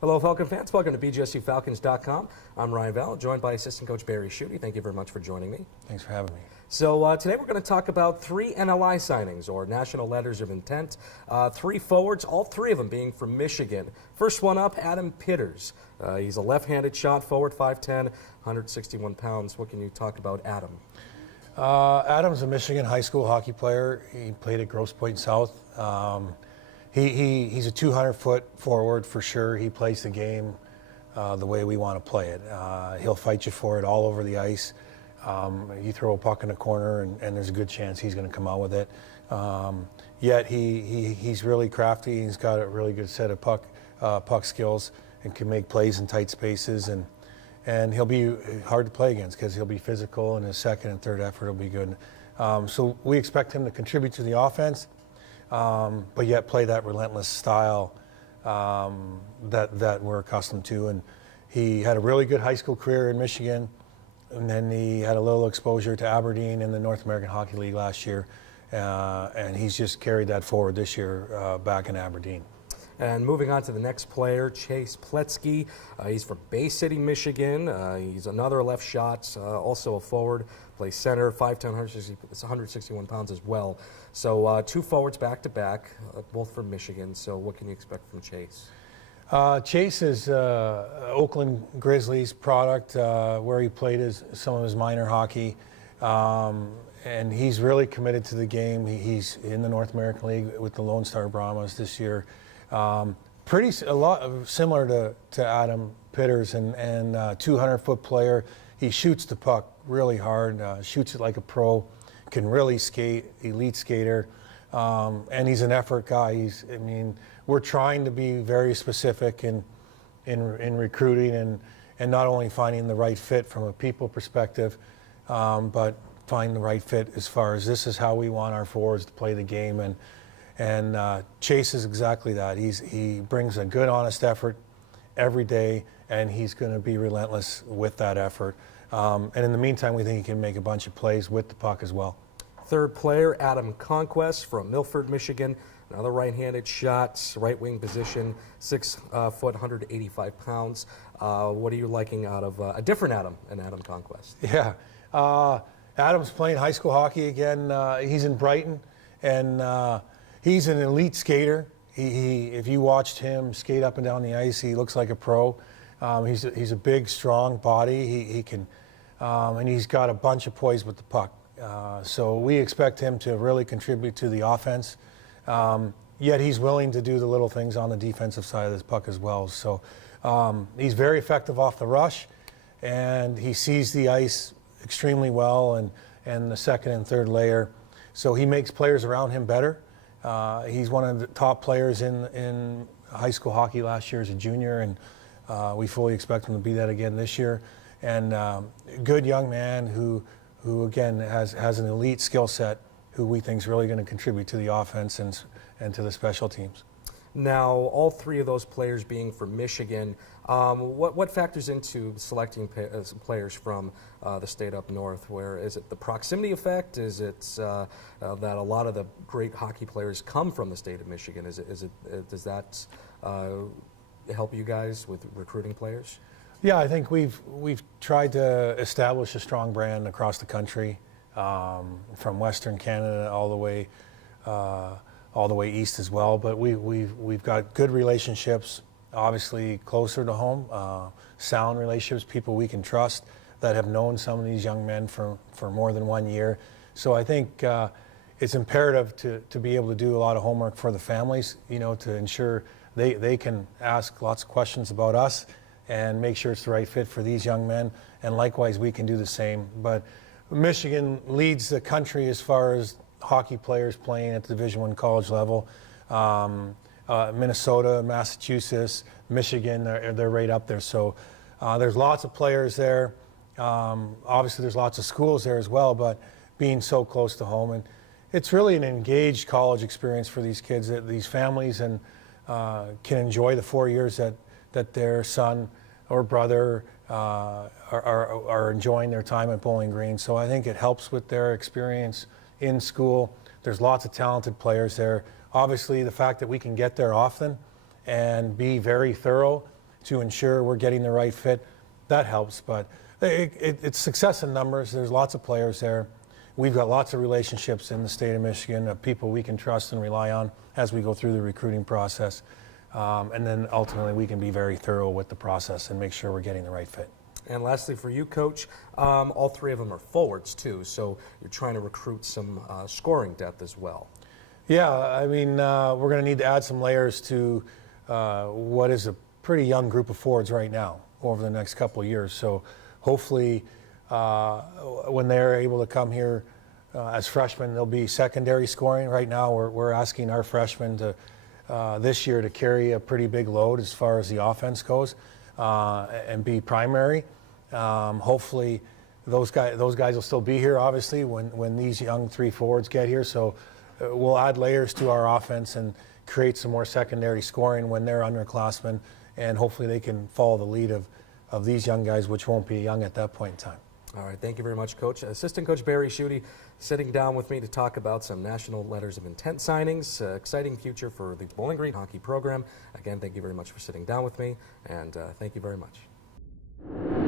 Hello, Falcon fans. Welcome to BGSUFalcons.com. I'm Ryan Val, joined by assistant coach Barry Schutte. Thank you very much for joining me. Thanks for having me. So today we're going to talk about 3 NLI signings, or National Letters of Intent. 3 forwards, all 3 of them being from Michigan. First one up, Adam Pitters. He's a left-handed shot forward, 5'10", 161 pounds. What can you talk about Adam? Adam's a Michigan high school hockey player. He played at Grosse Pointe South. He's a 200-foot forward for sure. He plays the game the way we want to play it. He'll fight you for it all over the ice. You throw a puck in the corner, and there's a good chance he's going to come out with it. Yet he's really crafty. He's got a really good set of puck skills and can make plays in tight spaces. And he'll be hard to play against because he'll be physical, and his second and third effort will be good. So we expect him to contribute to the offense, but yet play that relentless style that we're accustomed to. And he had a really good high school career in Michigan, and then he had a little exposure to Aberdeen in the North American Hockey League last year, and he's just carried that forward this year back in Aberdeen. And moving on to the next player, Chase Pletsky. He's from Bay City, Michigan. He's another left shot, also a forward, plays center, 5'10", 161 pounds as well. So 2 forwards back-to-back, both from Michigan. So what can you expect from Chase? Chase is Oakland Grizzlies product, where he played some of his minor hockey. And he's really committed to the game. He's in the North American League with the Lone Star Brahmas this year. A lot similar to Adam Pitters, and 200-foot player. He shoots the puck really hard, shoots it like a pro, can really skate, elite skater, and he's an effort guy. We're trying to be very specific in recruiting and not only finding the right fit from a people perspective, but find the right fit as far as this is how we want our forwards to play the game. And Chase is exactly that. He brings a good, honest effort every day, and he's going to be relentless with that effort. And in the meantime, we think he can make a bunch of plays with the puck as well. Third player, Adam Conquest from Milford, Michigan. Another right-handed shot, right wing position, 6 foot, 185 pounds. What are you liking out of a different Adam and Adam Conquest? Yeah, Adam's playing high school hockey again. He's in Brighton, and he's an elite skater. If you watched him skate up and down the ice, he looks like a pro. He's a big, strong body. He can, and he's got a bunch of poise with the puck. So we expect him to really contribute to the offense. Yet he's willing to do the little things on the defensive side of this puck as well. So he's very effective off the rush, and he sees the ice extremely well and the second and third layer. So he makes players around him better. He's one of the top players in high school hockey last year as a junior, and we fully expect him to be that again this year. And good young man who again has an elite skill set, who we think is really going to contribute to the offense and to the special teams. Now, all 3 of those players being from Michigan, what factors into selecting players from the state up north? Where is it the proximity effect? Is it that a lot of the great hockey players come from the state of Michigan? Does that help you guys with recruiting players? Yeah, I think we've tried to establish a strong brand across the country, from Western Canada all the way east as well. But we've got good relationships, obviously closer to home, sound relationships, people we can trust that have known some of these young men for more than 1 year. So I think it's imperative to be able to do a lot of homework for the families, to ensure they can ask lots of questions about us and make sure it's the right fit for these young men. And likewise, we can do the same. But Michigan leads the country as far as hockey players playing at the Division I college level. Minnesota, Massachusetts, Michigan, they're right up there. So there's lots of players there. Obviously, there's lots of schools there as well, but being so close to home, and it's really an engaged college experience for these kids, these families, and can enjoy the 4 years that their son or brother are enjoying their time at Bowling Green. So I think it helps with their experience in school. There's lots of talented players there. Obviously, the fact that we can get there often and be very thorough to ensure we're getting the right fit. That helps, but it's success in numbers. There's lots of players there. We've got lots of relationships in the state of Michigan of people we can trust and rely on as we go through the recruiting process. And then ultimately we can be very thorough with the process and make sure we're getting the right fit. And lastly, for you, Coach, all three of them are forwards too, so you're trying to recruit some scoring depth as well. Yeah, I mean, we're going to need to add some layers to what is a pretty young group of forwards right now over the next couple of years. So hopefully when they're able to come here as freshmen, they'll be secondary scoring. Right now we're asking our freshmen to this year to carry a pretty big load as far as the offense goes and be primary. Hopefully those guys will still be here, obviously, when these young three forwards get here. So we'll add layers to our offense and create some more secondary scoring when they're underclassmen, and hopefully they can follow the lead of these young guys, which won't be young at that point in time. All right, thank you very much, Coach. Assistant Coach Barry Schutte sitting down with me to talk about some national letters of intent signings, exciting future for the Bowling Green hockey program. Again, thank you very much for sitting down with me, and thank you very much.